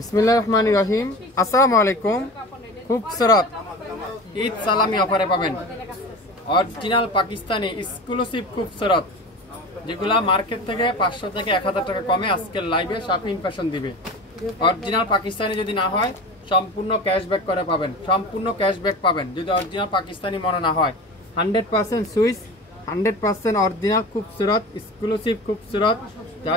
বিসমিল্লাহির রহমানির রহিম। আসসালামু আলাইকুম। খুবসুরত ঈদ সালামি অফারে পাবেন অরিজিনাল পাকিস্তানি এক্সক্লুসিভ খুবসুরত, যেগুলা মার্কেট থেকে 500 থেকে 1000 টাকা কমে আজকের লাইভে শাপিং ফ্যাশন দিবে। অরিজিনাল পাকিস্তানি যদি না হয় সম্পূর্ণ ক্যাশব্যাক করে পাবেন, সম্পূর্ণ ক্যাশব্যাক পাবেন যদি অরিজিনাল পাকিস্তানি মনে না হয়। 100% সুইস, 100% অরিজিনাল খুবসুরত এক্সক্লুসিভ খুবসুরত।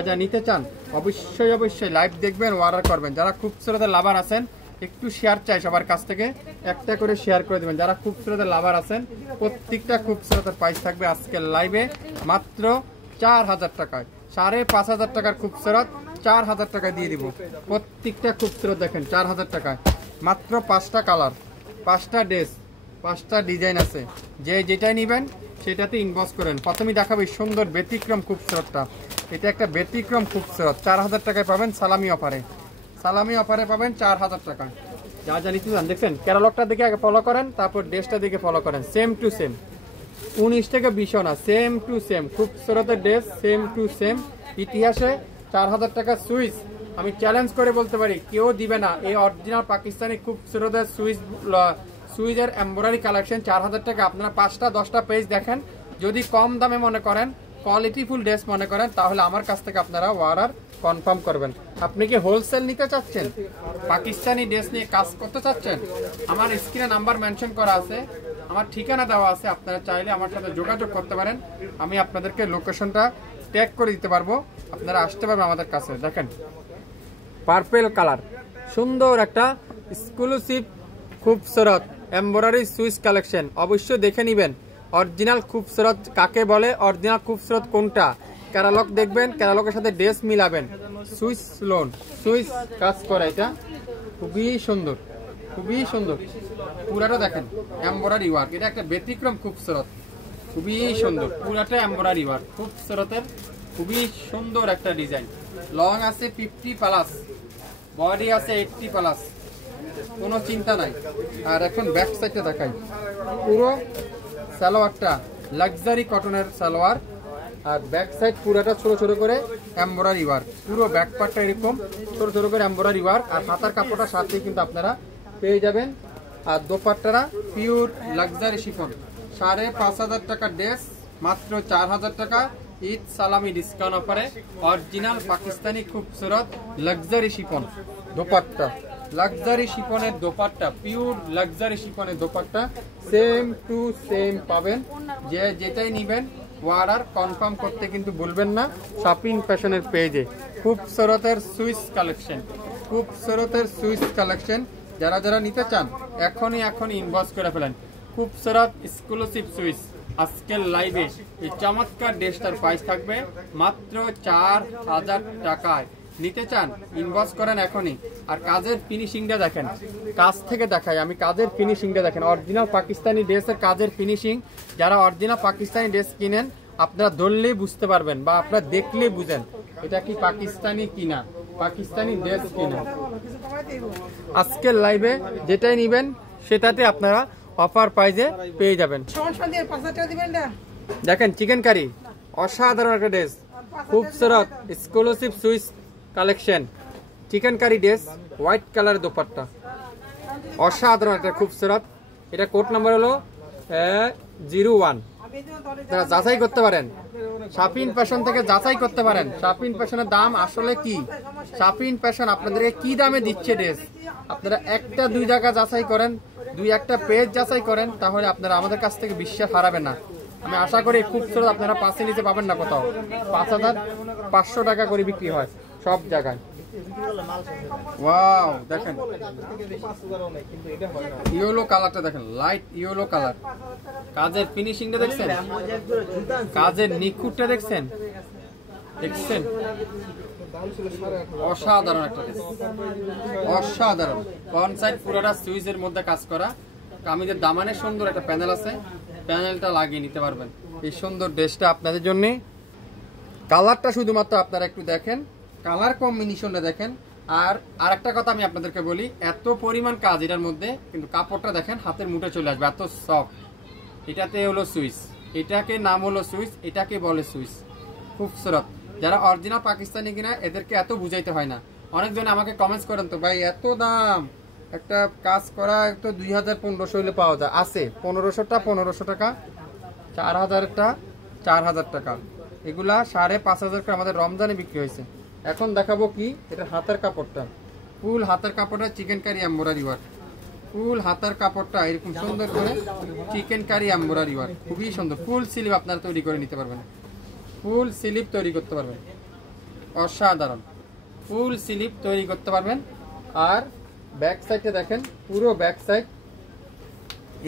যা নিতে চান অবশ্যই লাইভ দেখবেন, অর্ডার করবেন। যারা খুবসুরতের লাভার আছেন একটু শেয়ার চাই সবার কাছ থেকে, একটা করে শেয়ার করে দেবেন। যারা খুবসুরতের লাভার আছেন প্রত্যেকটা খুবসুরতের প্রাইস থাকবে আজকের লাইভে মাত্র 4000 টাকায়। 5500 টাকার খুবসুরত 4000 টাকায় দিয়ে দিব। প্রত্যেকটা খুবসুরত দেখেন 4000 টাকায়, মাত্র 5টা কালার, 5টা ড্রেস, 5টা ডিজাইন আছে। যেটাই নেবেন সেটাতে ইনবক্স করেন। প্রথমেই দেখাবো সুন্দর ব্যতিক্রম খুবসুরতটা। এটা একটা ব্যতিক্রম খুবসুরত, 4000 টাকায় পাবেন সালামি অফারে। সালামি অফারে পাবেন 4000 টাকা। যা নিতে চান দেখছেন, ক্যাটালগটা দেখে আগে ফলো করেন, তারপর ড্রেসটা দেখে ফলো করেন। সেম টু সেম, 19 থেকে 20 না, সেম টু সেম খুবসুরতের ড্রেস, সেম টু সেম। ইতিহাসে 4000 টাকা সুইস আমি চ্যালেঞ্জ করে বলতে পারি কেউ দিবে না। এই অরিজিনাল পাকিস্তানি খুবসুরতের সুইজের এমব্রয়ডারি কালেকশন 4000 টাকা। আপনারা 5টা 10টা পেজ দেখেন, যদি কম দামে মনে করেন, কোয়ালিটিফুল ড্রেস মনে করেন, তাহলে আমার কাছ থেকে আপনারা অর্ডার কনফার্ম করবেন। আপনি কি হোলসেল নিতে চাচ্ছেন, পাকিস্তানি ড্রেস নিয়ে কাজ করতে চাচ্ছেন, আমার স্ক্রিনে নাম্বার মেনশন করা আছে, আমার ঠিকানা দেওয়া আছে। আপনারা চাইলে আমার সাথে যোগাযোগ করতে পারেন, আমি আপনাদেরকে লোকেশনটা ট্যাগ করে দিতে পারবো, আপনারা আসতে পারবেন আমাদের কাছে। দেখেন পার্পেল কালার, সুন্দর একটা এক্সক্লুসিভ খুবসুরত এমব্রয়ডারি সুইস কালেকশন। অবশ্যই দেখে নেবেন অরিজিনাল খুবসুরত কাকে বলে, অরিজিনাল খুবসুরত কোনটা। ক্যাটালগ দেখবেন, ক্যাটালগের সাথে ড্রেস মিলাবেন। সুইস লোন, সুইস কাজ করা, এটা খুবই সুন্দর, খুবই সুন্দর। পুরাটা দেখেন এমব্রয়ডারি ওয়ার্ক, এটা একটা ব্যতিক্রম খুবসুরত, খুবই সুন্দর। পুরাটা এমব্রয়ডারি ওয়ার্ক খুবসুরতের, খুবই সুন্দর একটা ডিজাইন। লং আছে 50+, বডি আছে 80+, কোনো চিন্তা নাই। আর এখন ব্যাক সাইডটা দেখাই, পুরো সালোয়ারটা লাক্সারি কটনের সালোয়ার, আর ব্যাক সাইড পুরোটা ছোট ছোট করে এমব্রয়ডারি ওয়ার্ক, পুরো ব্যাক পার্টটা এরকম ছোট ছোট করে এমব্রয়ডারি ওয়ার্ক। আর হাতার কাপড়টা সাথে কিন্তু আপনারা পেয়ে যাবেন। আর দোপাট্টারা পিওর লাক্সারি শিফন, 5500 টাকার ড্রেস মাত্র 4000 টাকা। ঈদ সালামি ডিসকাউন্ট অফারে অরিজিনাল পাকিস্তানি খুবসুরত লাক্সারি শিফন দোপাট্টা, লাক্সারি শিফনের দোপাট্টা, পিওর লাক্সারি শিফনের দোপাট্টা সেম টু সেম পাবেন। যেটাই নেবেন অর্ডার কনফার্ম করতে কিন্তু ভুলবেন না শাপিং ফ্যাশনের পেজে। খুবসুরতের সুইস কালেকশন, খুবসুরতের সুইস কালেকশন। যারা নিতে চান এখনই ইনবক্স করে ফেলেন। খুবসুরত এক্সক্লুসিভ সুইস আজকের লাইভে এই চমৎকার ড্রেসটার প্রাইস থাকবে মাত্র 4000 টাকায়। নিতে চান ইনবক্স করেন এখনই। আর কাজের ফিনিশিংটা দেখেন, কাজ থেকে দেখাই আমি, কাজের ফিনিশিংটা দেখেন। অরিজিনাল পাকিস্তানি ড্রেসের কাজের ফিনিশিং, যারা অরিজিনাল পাকিস্তানি ড্রেস কিনেন আপনারা ধরলেই বুঝতে পারবেন, বা আপনারা দেখলেই বুঝেন এটা কি পাকিস্তানি কিনা, পাকিস্তানি ড্রেস কিনা। আজকের লাইভে যেটাই নেবেন সেটাতে আপনারা অফার প্রাইজে পেয়ে যাবেন। দেখেন চিকেন কারি, অসাধারণ একটা ড্রেস, খুবসুরত exclusive Swiss collection. Chikankari dress, white colour dupatta, অসাধারণ একটা খুবসুরত। এটা কোড নাম্বার হলো 01। তারা যাচাই করতে পারেন, শাপিং ফ্যাশন থেকে যাচাই করতে পারেন শাপিং ফ্যাশনের দাম আসলে কি, শাপিং ফ্যাশন আপনাদেরকে কি দামে দিচ্ছে ড্রেস। আপনারা একটা দুই জায়গা যাচাই করেন, দুই একটা পেজ যাচাই করেন, তাহলে আপনারা আমাদের কাছ থেকে বিশ্বাস হারাবেন না। আমি আশা করি খুবসুরত আপনারা পাশে নিচে পাবেন না কোথাও। 5500 টাকা করে বিক্রি হয় সব জায়গায়। ওয়াও দেখেন ইয়েলো কালারটা দেখেন, লাইট ইয়েলো কালার। কাজের ফিনিশিংটা দেখছেন, কাজের নিখুঁতটা দেখছেন, অসাধারণ একটা ড্রেস, অসাধারণ। ফ্রন্ট সাইড পুরোটা সুইজের মধ্যে কাজ করা, কামিজের দামানে সুন্দর একটা প্যানেল আছে, প্যানেলটা লাগিয়ে নিতে পারবেন। এই সুন্দর ড্রেসটা আপনাদের জন্য। কালারটা শুধুমাত্র আপনারা একটু দেখেন, কালার কম্বিনেশনটা দেখেন। আর আরেকটা কথা আমি আপনাদেরকে বলি, এত পরিমাণ কাজ এটার মধ্যে, কিন্তু কাপড়টা দেখেন হাতের মুঠে চলে আসবে, এত সফট। এটাতে হলো সুইস, এটাকে নাম হলো সুইস, এটাকে বলে সুইস। খুবসুরত। যারা অরিজিনাল পাকিস্তানি কিনা এদেরকে এত বুঝাইতে হয় না, অনেকজন আমাকে কমেন্টস করেন তো ভাই এত দাম, একটা কাজ করা তো 2000-1500 হলে পাওয়া যায়। আছে 1500টা 1500 টাকা, 4000টা 4000 টাকা, এগুলা 5500 করে আমাদের রমজানে বিক্রি হয়েছে। এখন দেখাবো কি, এটা হাতের কাপড়টা, ফুল হাতের কাপড়টা চিকেন কারি এমব্রয়ডারি ওয়ার্ক, ফুল হাতের কাপড়টা এরকম সুন্দর করে চিকেন কারি এমব্রয়ডারি ওয়ার্ক, খুবই সুন্দর। ফুল স্লিভ আপনারা তৈরি করে নিতে পারবেন, ফুল স্লিভ তৈরি করতে পারবেন, অসাধারণ ফুল স্লিভ তৈরি করতে পারবেন। আর ব্যাক সাইডে দেখেন, পুরো ব্যাক সাইড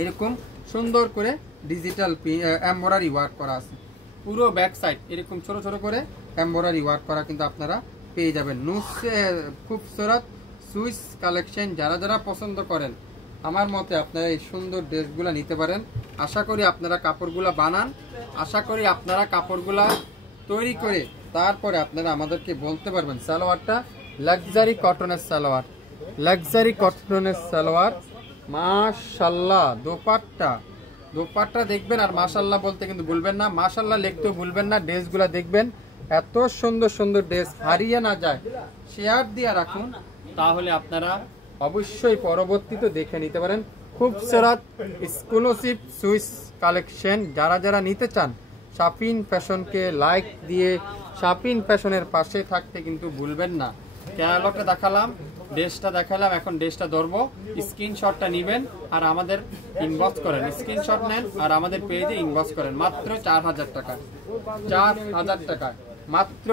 এরকম সুন্দর করে ডিজিটাল এমব্রয়ডারি ওয়ার্ক করা আছে, পুরো ব্যাক সাইড এরকম ছোট ছোট করে এমব্রয়ডারি ওয়ার্ক করা কিন্তু আপনারা পেয়ে যাবেন। খুবসুরত সুইস কালেকশন যারা যারা পছন্দ করেন, আমার মতে আপনারা এই সুন্দর ড্রেসগুলো নিতে পারেন। আশা করি আপনারা কাপড়গুলো বানান, আশা করি আপনারা কাপড়গুলা তৈরি করে তারপরে আপনারা আমাদেরকে বলতে পারবেন। সালোয়ারটা লাক্সারি কটনের সালোয়ার, লাক্সারি কটনের সালোয়ার, মাশাআল্লাহ। দোপাট্টা দেখবেন আর মাশাআল্লাহ বলতে কিন্তু ভুলবেন না, মাশাআল্লাহ লিখতেও ভুলবেন না। ড্রেসগুলো দেখবেন এত সুন্দর সুন্দর ড্রেস, হারিয়ে না যায়। শেয়ার দিয়ে রাখুন, তাহলে আপনারা অবশ্যই পরবর্তীতে দেখে নিতে পারেন। খুবসুরত এক্সক্লুসিভ সুইস কালেকশন যারা যারা নিতে চান, শাপিন ফ্যাশনকে লাইক দিয়ে শাপিন ফ্যাশনের পাশে থাকতে কিন্তু ভুলবেন না। ক্যাটালগটা দেখালাম, ড্রেসটা দেখালাম, এখন ড্রেসটা ধরবো, স্ক্রিনশটটা নেবেন আর আমাদের ইনবক্স করেন। স্ক্রিনশট নেন আর আমাদের পেজে ইনবক্স করেন। মাত্র 4000 টাকা, 4000 টাকা মাত্র।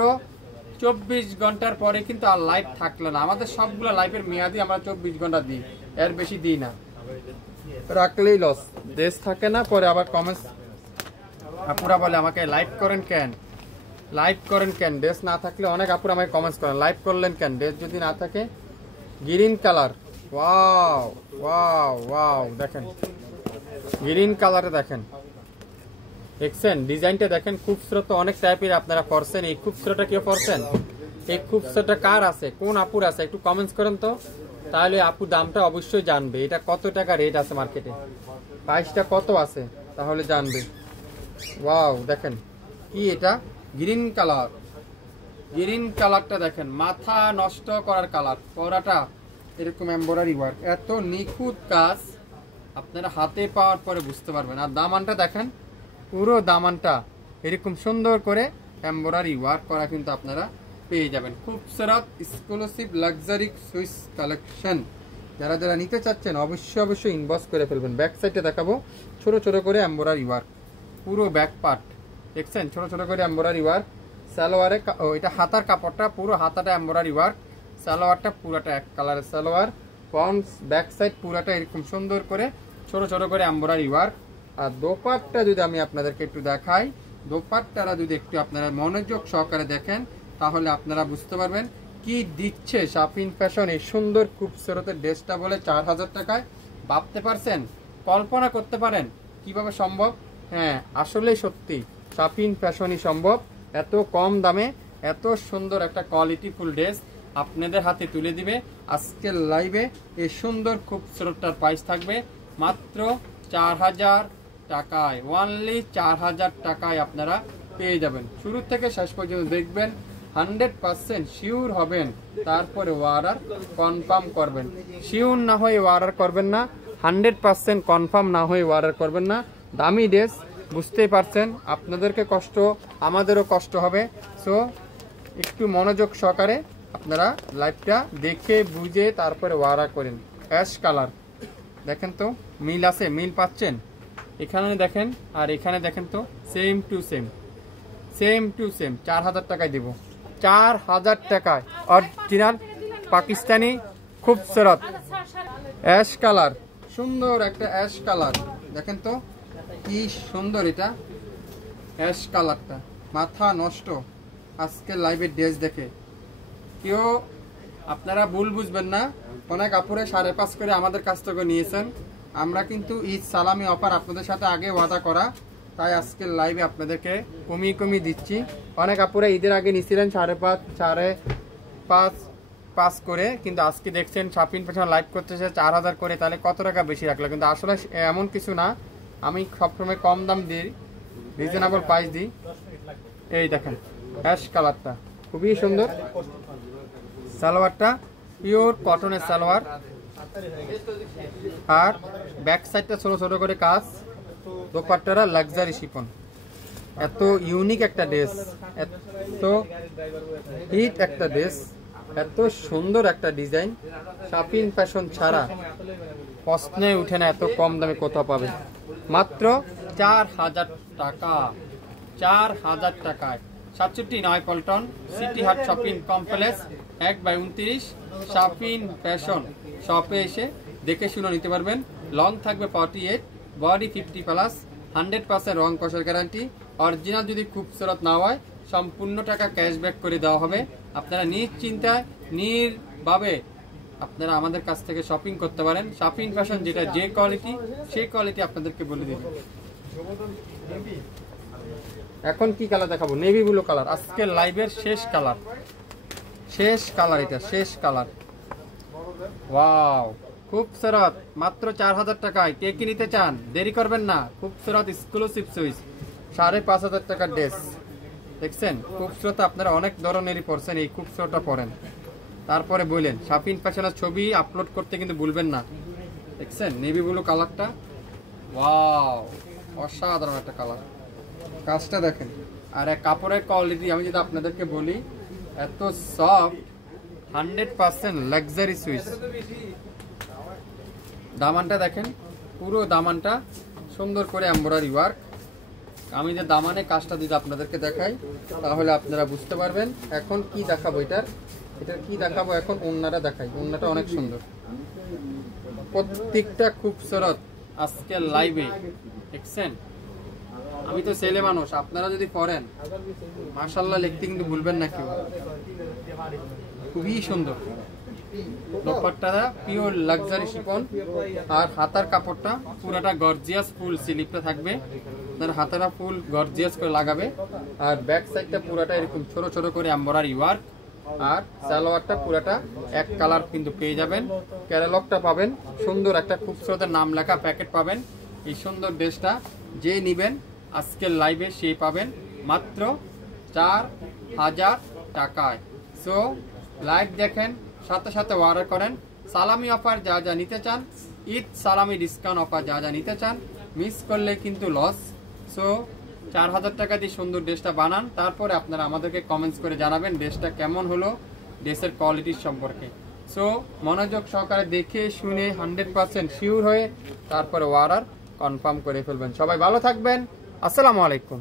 24 ঘন্টার পরে কিন্তু আর লাইভ থাকলো না। আমাদের সবগুলো লাইভের মেয়াদি আমরা 24 ঘন্টা দিই, এর বেশি দিই না, রাখলেই লস। ড্রেস থাকে না, পরে আবার কমেন্টস আপুরা বলে আমাকে লাইভ করেন কেন, লাইভ করেন কেন, ড্রেস না থাকলে অনেক আপুরা আমাকে কমেন্টস করেন লাইভ করলেন কেন, ড্রেস যদি না থাকে। Green colour, wow wow wow, দেখেন গ্রিন কালারে দেখেন, দেখছেন ডিজাইনটা দেখেন, খুবসুরত। অনেক টাইপের আপনারা পরছেন, এই খুবসুরতটা কেউ পরছেন? এই খুবসুরতটা কার আছে, কোন আপুর আছে একটু কমেন্টস করেন তো, তাহলে আপু দামটা অবশ্যই জানবে। এটা কত টাকা রেট আছে মার্কেটে, প্রাইসটা কত আছে, তাহলে জানবে। ওয়াও দেখেন কি, এটা গ্রিন কালার, গ্রিন কালারটা দেখেন, মাথা নষ্ট করার কালার। পরাটা এরকম এমব্রয়ডারি ওয়ার্ক, এত নিখুঁত কাজ, আপনারা হাতে পাওয়ার পরে বুঝতে পারবেন। আর দামানটা দেখেন, পুরো দামানটা এরকম সুন্দর করে এমব্রয়ডারি ওয়ার্ক করা কিন্তু আপনারা পেয়ে যাবেন। খুবসুরত এক্সক্লুসিভ লাক্সারি সুইস কালেকশন যারা যারা নিতে চাচ্ছেন অবশ্যই ইনবক্স করে ফেলবেন। ব্যাক সাইডে দেখাবো, ছোট ছোট করে এমব্রয়ডারি ওয়ার্ক, পুরো ব্যাক পার্ট দেখছেন ছোট ছোট করে এমব্রয়ডারি ওয়ার্ক। সালোয়ারে এটা হাতার কাপড়টা, পুরো হাতাটা এমব্রয়ডারি ওয়ার্ক, সালোয়ারটা পুরাটা এক কালারের সালোয়ার। ফ্রন্ট ব্যাক সাইড পুরাটা এরকম সুন্দর করে ছোট ছোট করে এমব্রয়ডারি ওয়ার্ক। আর দোপাট্টা যদি আমি আপনাদেরকে একটু দেখাই, দোপাট্টারা যদি একটু আপনারা মনোযোগ সহকারে দেখেন, তাহলে আপনারা বুঝতে পারবেন কি দিচ্ছে শাপিন ফ্যাশন। এই সুন্দর খুবসুরতের ড্রেসটা বলে 4000 টাকায়। ভাবতে পারছেন, কল্পনা করতে পারেন কিভাবে সম্ভব? হ্যাঁ, আসলেই সত্যি শাপিন ফ্যাশনই সম্ভব। এত কম দামে এত সুন্দর একটা কোয়ালিটিফুল ড্রেস আপনাদের হাতে তুলে দিবে আজকের লাইভে। এই সুন্দর খুবসুরতটার প্রাইস থাকবে মাত্র 4000 টাকায়, ওনলি 4000 টাকায় আপনারা পেয়ে যাবেন। শুরু থেকে শেষ পর্যন্ত দেখবেন, 100% শিওর হবেন, তারপরে অর্ডার কনফার্ম করবেন। শিওর না হয়ে অর্ডার করবেন না, 100% কনফার্ম না হয়ে অর্ডার করবেন না। দামি ড্রেস, বুঝতেই পারছেন, আপনাদেরকে কষ্ট, আমাদেরও কষ্ট হবে। সো একটু মনোযোগ সহকারে আপনারা লাইভটা দেখে বুঝে তারপরে অর্ডার করেন। অ্যাশ কালার দেখেন তো, মিল আছে, মিল পাচ্ছেন? এখানে দেখেন আর এখানে দেখেন তো, same to same, same to same. 4000 টাকায় দেব, 4000 টাকায় অরিজিনাল পাকিস্তানি খুবসুরত অ্যাশ কালার, সুন্দর একটা অ্যাশ কালার। দেখেন তো কি সুন্দর, এটা অ্যাশ কালারটা মাথা নষ্ট। আজকে লাইভের ড্রেস দেখে কেউ আপনারা ভুল বুঝবেন না। অনেক আপুরে 5.5 করে আমাদের কাছ থেকে নিয়েছেন। আমরা কিন্তু ঈদ সালামি অফার আপনাদের সাথে আগে ওয়াদা করা, তাই আজকের লাইভে আপনাদেরকে কমিয়ে দিচ্ছি। অনেক আপুরা ঈদের আগে নিয়েছিলেন 5.5, 5.5 করে, কিন্তু আজকে দেখছেন শাপিন ফ্যাশন লাইভ করতেছে 4000 করে, তাহলে কত টাকা বেশি রাখলো? কিন্তু আসলে এমন কিছু না, আমি সবসময় কম দাম দিই, রিজনেবল প্রাইস দিই। এই দেখেন অ্যাশ কালারটা খুবই সুন্দর, সালোয়ারটা পিওর কটনের সালোয়ার, আর ব্যাক সাইডটা ছোট ছোট করে কাজ, দোপাট্টারা লাক্সারি শিফন। এত ইউনিক একটা ড্রেস, এত হিট একটা ড্রেস, এত সুন্দর একটা ডিজাইন, শাপিন ফ্যাশন ছাড়া প্রশ্নে উঠে না এত কম দামে কোথাও পাবে। মাত্র 4000 টাকা, 4000 টাকায় 67 পল্টন সিটি হাট শপিং কমপ্লেক্স 1/29 শাপিন ফ্যাশন শপে এসে দেখে শুনে নিতে পারবেন। লং থাকবে 48, বডি 50+, 100% রং কষার গ্যারান্টি। অরিজিনাল যদি খুবসুরত না হয় সম্পূর্ণ টাকা ক্যাশব্যাক করে দেওয়া হবে। আপনারা নিশ্চিন্তায় নির্ভাবে আপনারা আমাদের কাছ থেকে শপিং করতে পারেন। শাপিন ফ্যাশন যেটা যে কোয়ালিটি সেই কোয়ালিটি আপনাদেরকে বলে দিন। এখন কি কালার দেখাবো? নেভি ব্লু কালার, আজকের লাইভের শেষ কালার, শেষ কালার, এটা শেষ কালার। ওয়াও, খুবসুরত, মাত্র 4000 টাকায়। কে কি নিতে চান দেরি করবেন না। খুবসুরত এক্সক্লুসিভ চয়েস, 5500 টাকার ড্রেস। দেখছেন খুবসুরত, আপনারা অনেক ধরনেরই পড়ছেন, এই খুবসুরতটা পড়েন, তারপরে বললেন শাপিন ফ্যাশনের ছবি আপলোড করতে কিন্তু ভুলবেন না। দেখছেন নেভি ব্লু কালারটা, ওয়াও অসাধারণ একটা কালার, কাজটা দেখেন। আর এক কাপড়ের কোয়ালিটি আমি যদি আপনাদেরকে বলি, এত সফট, 100% লাক্সারি সুইস। দামানটা দেখেন, পুরো দামানটা সুন্দর করে এমব্রয়ডারি ওয়ার্ক। আমি যে দামানে কাজটা যদি আপনাদেরকে দেখাই তাহলে আপনারা বুঝতে পারবেন। এখন কি দেখাবো, এটার কি দেখাবো এখন? ওড়নাটা দেখাই, ওড়নাটা অনেক সুন্দর, প্রত্যেকটা খুবসুরত। আজকে লাইভে দেখছেন, আমি তো ছেলে মানুষ, আপনারা যদি পড়েন মাশাআল্লাহ লিখতে কিন্তু ভুলবেন না কেউ। খুবই সুন্দর দোপাট্টাটা পিওর লাক্সারি শিফন, আর হাতার কাপড়টা পুরাটা গর্জিয়াস ফুল স্লিপটা থাকবে। আপনার হাতাটা ফুল গর্জিয়াস করে লাগাবে, আর ব্যাক সাইডটা পুরাটা এরকম ছোট ছোট করে এমব্রয়ডারি ওয়ার্ক, আর সালোয়ারটা পুরাটা এক কালার কিন্তু পেয়ে যাবেন। ক্যাটালগটা পাবেন, সুন্দর একটা খুবসুরত নাম লেখা প্যাকেট পাবেন। এই সুন্দর ড্রেসটা যে নিবেন আজকের লাইভে সেই পাবেন মাত্র 4000 টাকায়। সো লাইভ দেখেন, সাথে সাথে অর্ডার করেন। সালামি অফার যা যা নিতে চান, ঈদ সালামি ডিসকাউন্ট অফার যা যা নিতে চান, মিস করলে কিন্তু লস। সো 4000 টাকা দিয়ে সুন্দর ড্রেসটা বানান, তারপরে আপনারা আমাদেরকে কমেন্টস করে জানাবেন ড্রেসটা কেমন হলো, ড্রেসের কোয়ালিটির সম্পর্কে। সো মনোযোগ সহকারে দেখে শুনে 100% শিওর হয়ে তারপরে অর্ডার কনফার্ম করে ফেলবেন। সবাই ভালো থাকবেন, আসসালামু আলাইকুম।